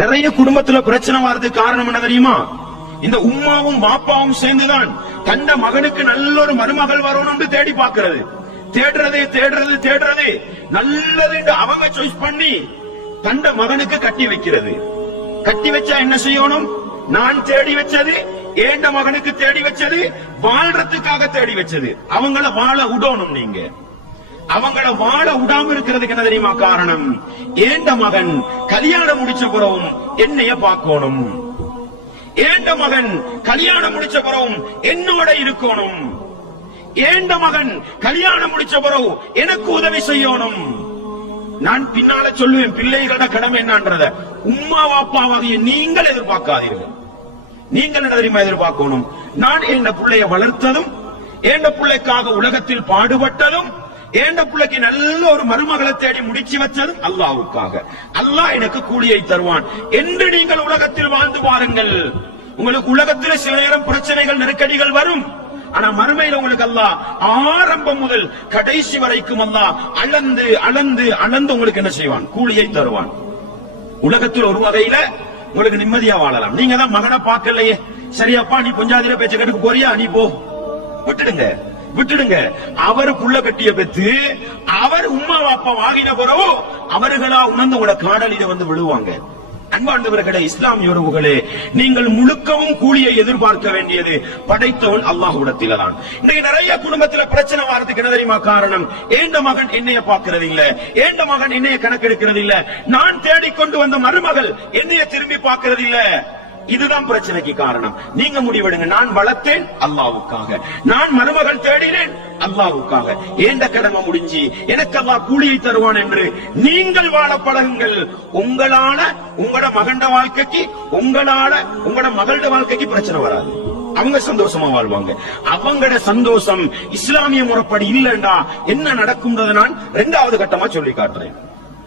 நிறைய குடும்பத்துல பிரச்சனை வர்றதுக்கு காரணம் என்ன தெரியுமா? இந்த உம்மாவும் பாப்பாவும் சேர்ந்துதான் தந்த மகனுக்கு நல்ல ஒரு மருமகள் வரணும்னு தேடி பாக்குறது, தேடுறது நல்லது அவங்க சாய்ஸ் பண்ணி தந்த மகனுக்கு கட்டி வைக்கிறது. கட்டி வச்சா என்ன செய்யணும்? நான் தேடி வச்சது, ஏண்ட மகனுக்கு தேடி வச்சது, வாழ்றதுக்காக தேடி வச்சது. அவங்கள வாழ விடணும். நீங்க அவங்கள வாழ விடாம இருக்கிறதுக்கு என்ன தெரியுமா காரணம்? ஏண்ட மகன் கல்யாணம் முடிச்ச பிறகும் என்னைய பார்க்கணும், ஏண்ட மகன் கல்யாணம் முடிச்ச பிறகும் என்னோட இருக்கணும், ஏண்ட மகன் கல்யாணம் முடிச்ச பிறகு எனக்கு உதவி செய்யணும். நான் பின்னால சொல்லுவேன், பிள்ளைகளோட கடமை என்னன்றத உம்மா வாப்பாவாகிய நீங்கள் எதிர்பார்க்காதீர்கள். நீங்கள் என்ன தெரியுமா எதிர்பார்க்கணும்? நான் என் பிள்ளைய வளர்த்ததும், என் பிள்ளைக்காக உலகத்தில் பாடுபட்டதும், என் பிள்ளைக்கு நல்ல ஒரு மருமகளை தேடி முடிச்சு வச்சதும் அல்லாஹ்வுக்காக. அல்லாஹ் எனக்கு கூலியை தருவான் என்று நீங்கள் உலகத்தில் வாழ்ந்து பாருங்கள். உங்களுக்கு உலகத்தில் சில நேரம் பிரச்சனைகள், நெருக்கடிகள் வரும். ஆனா மறுமையில உங்களுக்கு அல்லாஹ் ஆரம்பம் முதல் கடைசி வரைக்கும் அல்லாஹ் அளந்து அளந்து அளந்து உங்களுக்கு என்ன செய்வான்? கூலியை தருவான். உலகத்தில் ஒரு வகையில உங்களுக்கு நிம்மதியா வாழலாம். நீங்க தான் மகனை பார்க்கலையே, சரியாப்பா நீ பொஞ்சாதிர பேச்ச கட்டுக்கு போறியா, நீ போ, விட்டுடுங்க. அவர் புள்ள கட்டிய பெத்து அவர் உம்மா வாப்பா வாங்கின பிறகு அவர்களா உணர்ந்து உங்களோட காடலில வந்து விழுவாங்க. அன்பாண்டவர்களே, இஸ்லாமிய உறவுகளே, நீங்கள் முழுக்கவும் கூலியை எதிர்பார்க்க வேண்டியது படைத்தவன் அல்லாஹ்விடத்தில தான். இன்றைக்கு நிறைய குடும்பத்துல பிரச்சனை வரதுக்கு என்ன தெரியுமா காரணம்? ஏண்ட மகன் என்னைய பார்க்கிறது இல்ல, ஏண்ட மகன் என்னைய கணக்கெடுக்கிறது இல்ல, நான் தேடிக்கொண்டு வந்த மருமகள் என்னைய திரும்பி பார்க்கிறது இல்ல. இதுதான் பிரச்சனைக்கு காரணம். நீங்க முடிவெடுங்க. நான் வளர்த்தேன் அல்லாஹ்வுக்காக, நான் மருமகள் தேடினேன் அல்லாஹ்வுக்காக, ஏண்ட கடமை முடிஞ்சு எனக்கு அல்லாஹ் கூலியை தருவான் என்று நீங்கள் வாழ பழகுங்கள். உங்களால உங்களோட மகண்ட வாழ்க்கைக்கு, உங்களால உங்களோட மகளோட வாழ்க்கைக்கு பிரச்சனை வராது. அவங்க சந்தோஷமா வாழ்வாங்க. அவங்களோட சந்தோஷம் இஸ்லாமிய முறைப்படி இல்லைண்டா என்ன நடக்கும்ன்றதை நான் இரண்டாவது கட்டமா சொல்லி காட்டுறேன்.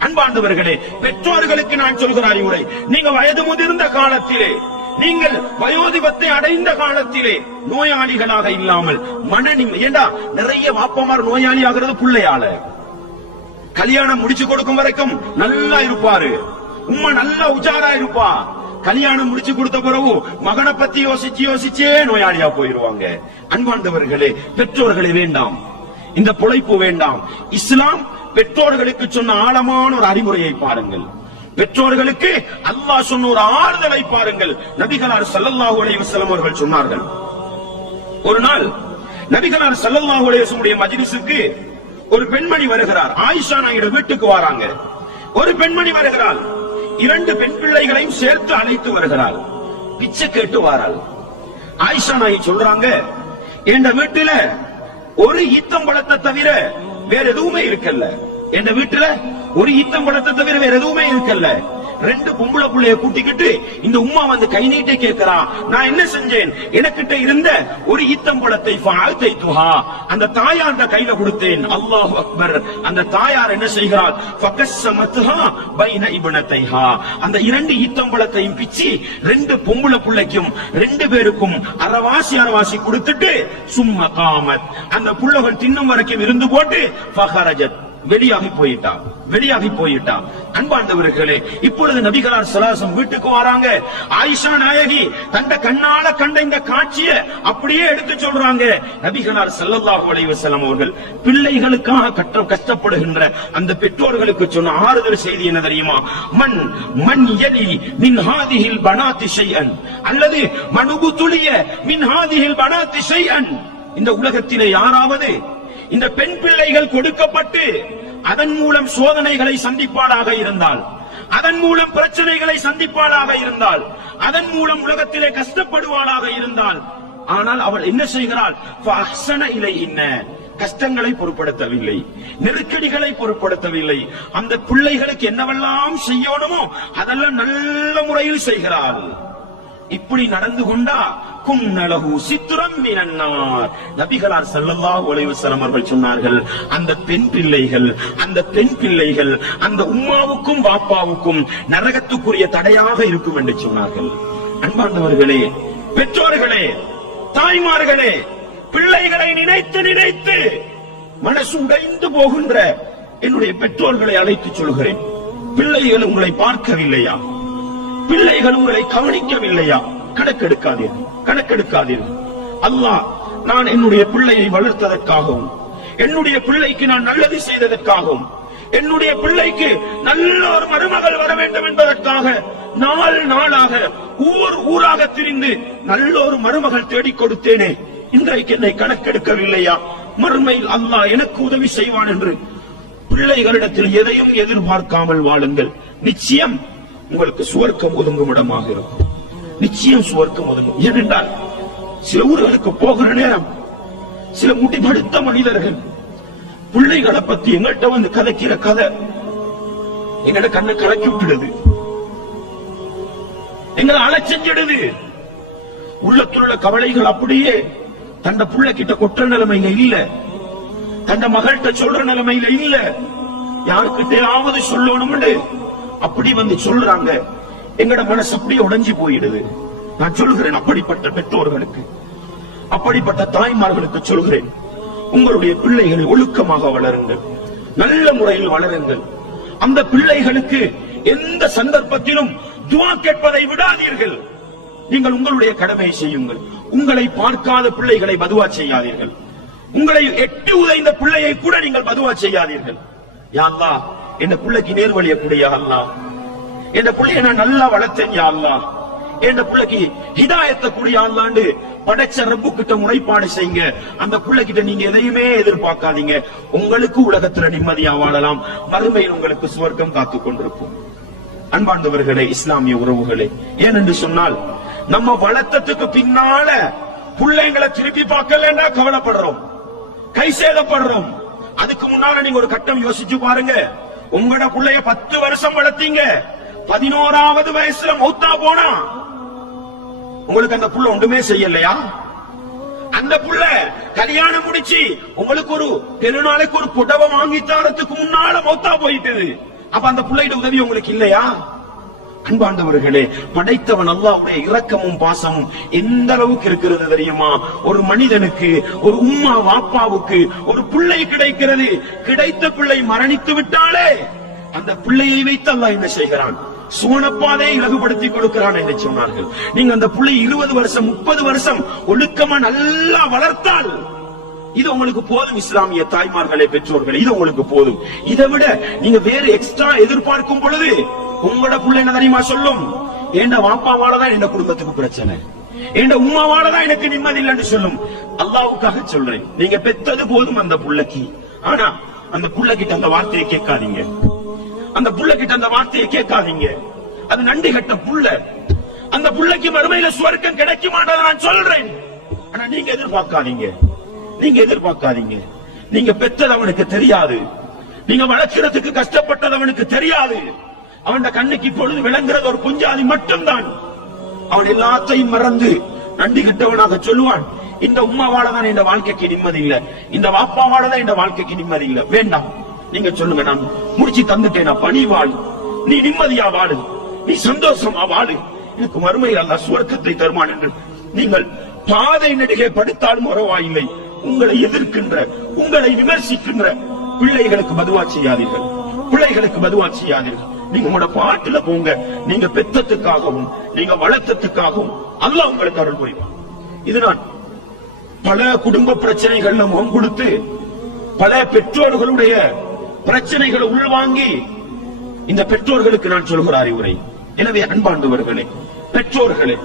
அன்பாண்டவர்களே, பெற்றோர்களுக்கு நான் சொல்கிற அறிவுரை, நீங்க வயது முதிர்ந்த காலத்திலே, நீங்கள் வயோதிபத்தை அடைந்த காலத்திலே நோயாளிகளாக இல்லாமல் ஏண்டா நிறைய வாப்பமார் நோயாளி ஆகிறது பிள்ளையால. கல்யாணம் முடிச்சு கொடுக்கும் வரைக்கும் நல்லா இருப்பாரு, உம்மா நல்லா உஜாரா இருப்பா. கல்யாணம் முடிச்சு கொடுத்த பிறகு மகனை பத்தி யோசிச்சே நோயாளியா போயிருவாங்க. அன்பாண்டவர்களே, பெற்றோர்களே வேண்டாம், இந்த பொழைப்பு வேண்டாம். இஸ்லாம் பெற்றோர்களுக்கு சொன்ன ஆழமான ஒரு அறிவுரையை பாருங்கள். பெற்றோர்களுக்கு அல்லாஹ் சொன்ன ஒரு ஆறுதலை பாருங்கள். நபிகளார் ஸல்லல்லாஹு அலைஹி வஸல்லம் அவர்கள் சொன்னார்கள், ஒரு நாள் நபிகளார் ஸல்லல்லாஹு அலைஹி வஸல்லம் மஜ்லிஸுக்கு ஒரு பெண்மணி வருகிறார். ஆயிஷா நாயுடைய வீட்டுக்கு வராங்க. ஒரு பெண்மணி வருகிறாள், 2 பெண் பிள்ளைகளையும் சேர்த்து அழைத்து வருகிறாள். பிச்சை கேட்டு வாராள். ஆயிஷா நாயி சொல்றாங்க, என் வீட்டுல ஒரு ஈத்தம்பழத்தை தவிர வேற எதுவுமே இருக்கல்ல, என் வீட்டுல ஒரு ஈத்தம்பழத்தை தவிர வேற எதுவுமே இருக்கல்ல. 2 பொம்பளை புள்ளைய கூட்டிக்கிட்டு இந்த உம்மா வந்து கை நீட்டே கேட்கிறா, நான் என்ன செஞ்சேன்? எனக்கிட்ட இருந்த ஒரு ஈத்தம்பழத்தை அந்த தாயார் கையில கொடுத்தேன். அல்லாஹு அக்பர். அந்த தாயார் என்ன செய்கிறார்? அந்த 2 ஈத்தம்பழத்தையும் பிச்சு 2 பொம்பளை புள்ளைக்கும் 2 பேருக்கும் அரவாசி கொடுத்துட்டு சும்மா காமத், அந்த புள்ளகள் தின்னும் வரைக்கும் இருந்து போட்டு ஃபஹரஜத், வெளியாகி போயிட்டா. அன்பாண்டவர்களே, இப்பொழுது நபிகளார் ஸல்லல்லாஹு வீட்டுக்கு வராங்க. ஆயிஷா நாயகி தந்த கண்ணால கண்ட இந்த காட்சியை அப்படியே எடுத்து சொல்றாங்க. நபிகளார் ஸல்லல்லாஹு அலைஹி வஸல்லம் அவர்கள் பிள்ளைகளுக்காக கஷ்டப்படுகின்ற அந்த பெற்றோர்களுக்கு சொன்ன ஆறுதல் செய்தி என்ன தெரியுமா? மன் யலி மின் ஹாதிஹில் பனாத்தி ஷைஅன் அல்லது மனுபுதுலிய மின் ஹாதிஹில் பனாத்தி ஷைஅன். இந்த உலகத்திலே யாராவது இந்த பெண் பிள்ளைகள் கொடுக்கப்பட்டு அதன் மூலம் சோதனைகளை சந்திப்பாளாக இருந்தால், அதன் மூலம் பிரச்சனைகளை சந்திப்பாளாக இருந்தால், அதன் மூலம் உலகத்திலே கஷ்டப்படுவாளாக இருந்தால், ஆனால் அவள் என்ன செய்கிறாள்? கஷ்டங்களை பொருட்படுத்தவில்லை, நெருக்கடிகளை பொருட்படுத்தவில்லை. அந்த பிள்ளைகளுக்கு என்னவெல்லாம் செய்யணுமோ அதெல்லாம் நல்ல முறையில் செய்கிறாள். இப்படி நடந்து கொண்டா குன்னலஹு சித்ரம் மினன்னார். நபிகளார் ஸல்லல்லாஹு அலைஹி வஸல்லம் அவர்கள் சொன்னார்கள், அந்த பெண் பிள்ளைகள் அந்த உம்மாவுக்கும் பாப்பாவுக்கும் நரகத்துக்குரிய தடையாக இருக்கும் என்று சொன்னார்கள். அன்பார்ந்தவர்களே, பெற்றோர்களே, தாய்மார்களே, பிள்ளைகளை நினைத்து மனசு உடைந்து போகின்ற என்னுடைய பெற்றோர்களை அழைத்து சொல்கிறேன், பிள்ளைகள் உங்களை பார்க்கவில்லையா? பிள்ளைகள் உங்களை கவனிக்கவில்லையா? கணக்கெடுக்காதீர்கள். அல்லாஹ் நான் என்னுடைய பிள்ளையை வளர்த்ததற்காகவும், என்னுடைய பிள்ளைக்கு நான் நல்லது செய்ததற்காகவும், என்னுடைய பிள்ளைக்கு நல்ல ஒரு மருமகள் வர வேண்டும் என்பதற்காக நாளாக ஊராக திரிந்து நல்ல ஒரு மருமகள் தேடிக் கொடுத்தேனே, இன்றைக்கு என்னை கணக்கெடுக்கவில்லையா? மறுமையில் அல்லாஹ் எனக்கு உதவி செய்வான் என்று பிள்ளைகளிடத்தில் எதையும் எதிர்பார்க்காமல் வாழுங்கள். நிச்சயம் உங்களுக்கு சுவர்க்கம் ஒதுங்கும் இடமாக இருக்கும். நிச்சயம் சுவர்க்கம் ஒதுங்கும். ஏனென்றால் சில ஊர்களுக்கு போகிற நேரம் சில முடிவெடுத்த மனிதர்கள் பிள்ளைகளை பத்தி எங்கள்கிட்ட வந்து கதைக்கிற கதை எங்கட கண்ணை கலக்கி விட்டுடுது, எங்களை அலச்செஞ்சிடுது. உள்ளத்துள்ள கவலைகள் அப்படியே தந்த புள்ள கிட்ட கொற்ற நிலைமையில இல்ல, தந்த மகள்கிட்ட சொல்ற நிலைமையில இல்ல, யாருக்கிட்டையாவது சொல்லணும்னு அப்படி வந்து சொல்றாங்க. எங்கட மனசு அப்படியே உடைஞ்சு போயிடுது. நான் சொல்கிறேன், அப்படிப்பட்ட பெற்றோர்களுக்கு, அப்படிப்பட்ட தாய்மார்களுக்கு சொல்கிறேன், உங்களுடைய பிள்ளைகளை ஒழுக்கமாக வளருங்கள், நல்ல முறையில் வளருங்கள். அந்த பிள்ளைகளுக்கு எந்த சந்தர்ப்பத்திலும் துஆ கேட்பதை விடாதீர்கள். நீங்கள் உங்களுடைய கடமையை செய்யுங்கள். உங்களை பார்க்காத பிள்ளைகளை பதுவா செய்யாதீர்கள். உங்களை எட்டு உதைந்த பிள்ளையை கூட நீங்கள் பதுவா செய்யாதீர்கள். யா அல்லாஹ், என் பிள்ளைக்கு நேர்வழிய கூடிய அல்லாஹ், என் பிள்ளையை நான் நல்லா வளர்த்தேன் யா அல்லாஹ், என் பிள்ளைக்கு ஹிதாயத்தை கூடிய அல்லாண்டு படைச்ச ரப்பு கிட்ட முறைப்பாடு செய்யுங்க. அந்த பிள்ளைகிட்ட நீங்க எதையுமே எதிர்பார்க்காதீங்க. உங்களுக்கு உலகத்துல நிம்மதியா வாழலாம், மறுமையில் உங்களுக்கு சுவர்க்கம் காத்துக் கொண்டிருக்கும். அன்பார்ந்தவர்களே, இஸ்லாமிய உறவுகளே, ஏனென்று சொன்னால் நம்ம வளர்த்ததுக்கு பின்னால பிள்ளைங்களை திருப்பி பார்க்கலன்னா கவலைப்படுறோம், கை சேதப்படுறோம். அதுக்கு முன்னால நீங்க ஒரு கட்டம் யோசிச்சு பாருங்க. உங்களோட பிள்ளைய 10 வருஷம் வளர்த்தீங்க, 11வது வயசுல மௌத்தா போனா உங்களுக்கு அந்த புள்ள ஒன்றுமே செய்யலையா? அந்த புள்ள கல்யாணம் முடிச்சு உங்களுக்கு ஒரு பெருநாளைக்கு ஒரு புடவை வாங்கி தரத்துக்கு முன்னால மௌத்தா போயிட்டது. அப்ப அந்த பிள்ளையோட உதவி உங்களுக்கு இல்லையா? அன்பாண்டவர்களே, படைத்தவன் அல்லாஹ்வுடைய இரக்கமும் பாசமும் எந்த அளவுக்கு இருக்கிறது தெரியுமா? ஒரு மனிதனுக்கு, ஒரு உம்மா வாப்பாவுக்கு ஒரு பிள்ளை கிடைக்கிறது. கிடைத்த பிள்ளை மரணித்து விட்டாலே அந்த பிள்ளையை வைத்து அல்லாஹ் என்ன செய்கிறான்? சுவனப்பாதையை இலகுபடுத்தி கொடுக்கிறான் என்று சொன்னார்கள். நீங்க அந்த பிள்ளை 20 வருஷம் 30 வருஷம் ஒழுக்கமா நல்லா வளர்த்தால் இது உங்களுக்கு போதும். இஸ்லாமிய தாய்மார்களே, பெற்றோர்களே, இது உங்களுக்கு போதும். இதை விட நீங்க வேறு எக்ஸ்ட்ரா எதிர்பார்க்கும் பொழுது உங்களோட புள்ள என்ன தெரியுமா சொல்லும்? என் வாப்பாவாலதான் என் குடும்பத்துக்கு பிரச்சனை, என் உம்மாவாலதான் எனக்கு நிம்மதி இல்லைன்னு சொல்லும். அல்லாஹ்வுக்காக சொல்றேன், நீங்க பெத்தது போதும் அந்த புள்ளைக்கு. ஆனா அந்த புள்ளைகிட்ட அந்த வார்த்தையை கேட்காதீங்க, அந்த புள்ளைகிட்ட அந்த வார்த்தையை கேட்காதீங்க. அது நன்றி கட்ட புள்ள. அந்த புள்ளைக்கு மறுமையில சுவர்க்கம் கிடைக்க மாட்டதை நான் சொல்றேன். ஆனா நீங்க எதிர்பார்க்காதீங்க, நீங்க எதிர்பார்க்காதீங்க. நீங்க பெற்றது அவனுக்கு தெரியாது, நீங்க வளர்க்கிறதுக்கு கஷ்டப்பட்டது அவனுக்கு தெரியாது. அவன் கண்ணுக்கு இப்பொழுது விளங்குறது ஒரு குஞ்சாதி மட்டும்தான். அவன் எல்லாத்தையும் மறந்து நன்றி கிட்டவனாக சொல்லுவான், இந்த உம்மாவாலதான் என் வாழ்க்கைக்கு நிம்மதி இல்ல, இந்த வாப்பாவாலதான் என் வாழ்க்கைக்கு நிம்மதி இல்ல. வேண்டாம், நீங்க சொல்லுங்க, நான் முடிச்சு தந்துட்டேன், பணி வாழ், நீ நிம்மதியா வாழு, நீ சந்தோஷமா வாழு, எனக்கு மறுமையில் அல்லாஹ் சுவர்க்கத்தை தருவான் என்று நீங்கள் பாதை நெடுகே படுத்தாலும் பரவாயில்லை. உங்களை எதிர்க்கின்ற, உங்களை விமர்சிக்கின்ற பிள்ளைகளுக்கு பதுவா செய்யாதீர்கள், பிள்ளைகளுக்கு பதுவா செய்யாதீர்கள். நீங்க உங்களோட பாட்டுல போங்க. நீங்க பெத்தத்துக்காகவும் நீங்க வளர்த்ததுக்காகவும் அல்லாஹ் உங்களுக்கு அருள் புரிவான். இது நான் பல குடும்ப பிரச்சனைகள்ல முகம் கொடுத்து பல பெற்றோர்களுடைய பிரச்சனைகளை உள்வாங்கி இந்த பெற்றோர்களுக்கு நான் சொல்கிற அறிவுரை. எனவே அன்பாண்டவர்களே, பெற்றோர்களே,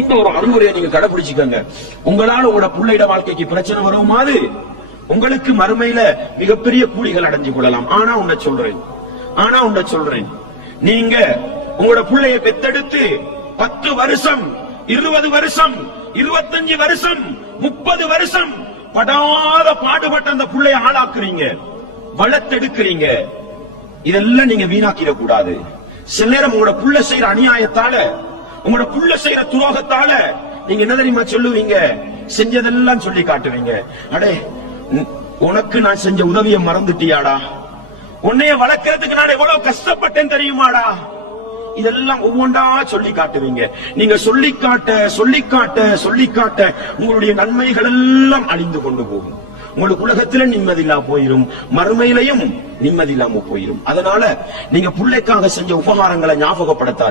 இந்த ஒரு அறிவுரையை நீங்க கடைபிடிச்சுக்கங்க. உங்களால உங்களோட பிள்ளைட வாழ்க்கைக்கு பிரச்சனை வருமாறு உங்களுக்கு மறுமையில மிகப்பெரிய கூலிகள் அடைஞ்சு கொள்ளலாம். ஆனா உன்ன சொல்றேன், நீங்க உங்களோட பிள்ளைய பெத்தெடுத்து 10 வருஷம் 20 வருஷம் 25 வருஷம் 30 வருஷம் படாத பாடுபட்ட அந்த பிள்ளைய ஆளாக்குறீங்க, வளர்த்தெடுக்கிறீங்க. இதெல்லாம் நீங்க வீணாக்கிட கூடாது. சில நேரம் உங்களோட புள்ள செய்யற அநியாயத்தால, உங்களோட புள்ள செய்யற துரோகத்தால நீங்க என்ன தெரியுமா சொல்லுவீங்க? செஞ்சதெல்லாம் சொல்லி காட்டுவீங்க. அடே, உனக்கு நான் செஞ்ச உதவியை மறந்துட்டியாடா, உன்னைய வளர்க்கறதுக்கு நான் எவ்வளவு கஷ்டப்பட்டேன் தெரியுமாடா, இதெல்லாம் ஒவ்வொன்றா சொல்லி காட்டுவீங்க. நீங்க சொல்லிக்காட்ட உங்களுடைய நன்மைகள் எல்லாம் அழிந்து கொண்டு போகும். உங்களுக்கு உலகத்தில நிம்மதி இல்லாம போயிரும், மறுமையிலையும் நிம்மதி இல்லாம போயிரும். அதனால நீங்க பிள்ளைக்காக செஞ்ச உபகாரங்களை ஞாபகப்படுத்தாதீங்க.